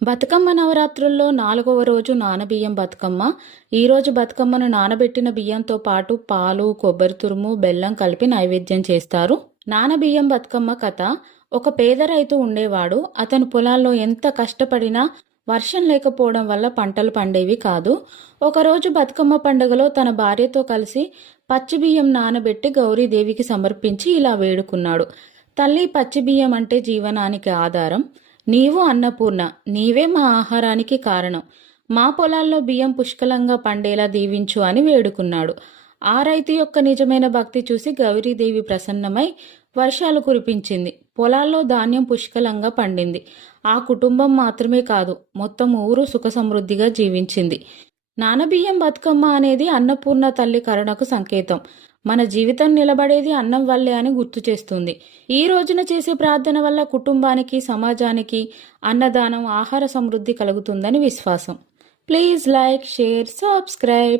బతుకమ్మ నవరాత్రుల్లో 4వ రోజు నానబియ్యం బతుకమ్మ. ఈరోజు బతుకమ్మను నానబెట్టిన బియ్యంతో పాటు పాలు, కొబ్బరి తురుము, బెల్లం కలిపి నైవేద్యం చేస్తారు. నానబియ్యం బతుకమ్మ కథ. ఒక పేద రైతు ఉండేవాడు. అతను పొలాల్లో ఎంత కష్టపడినా వర్షం లేకపోవడం వల్ల పంటలు పండేవి కాదు. ఒకరోజు బతుకమ్మ పండుగలో తన భార్యతో కలిసి పచ్చి బియ్యం నానబెట్టి గౌరీదేవికి సమర్పించి ఇలా వేడుకున్నాడు. తల్లి, పచ్చి బియ్యం అంటే జీవనానికి ఆధారం. నీవు అన్నపూర్ణ, నీవే మా ఆహారానికి కారణం. మా పొలాల్లో బియ్యం పుష్కలంగా పండేలా దీవించు అని వేడుకున్నాడు. ఆ రైతు యొక్క నిజమైన భక్తి చూసి గౌరీదేవి ప్రసన్నమై వర్షాలు కురిపించింది. పొలాల్లో ధాన్యం పుష్కలంగా పండింది. ఆ కుటుంబం మాత్రమే కాదు, మొత్తం ఊరు సుఖ సమృద్ధిగా జీవించింది. నానబియ్యం బతుకమ్మ అనేది అన్నపూర్ణ తల్లి కరుణకు సంకేతం. మన జీవితం నిలబడేది అన్నం వల్లే అని గుర్తు చేస్తుంది. ఈ రోజున చేసే ప్రార్థన వల్ల కుటుంబానికి, సమాజానికి అన్నదానం, ఆహార సమృద్ధి కలుగుతుందని విశ్వాసం. Please like, share, subscribe.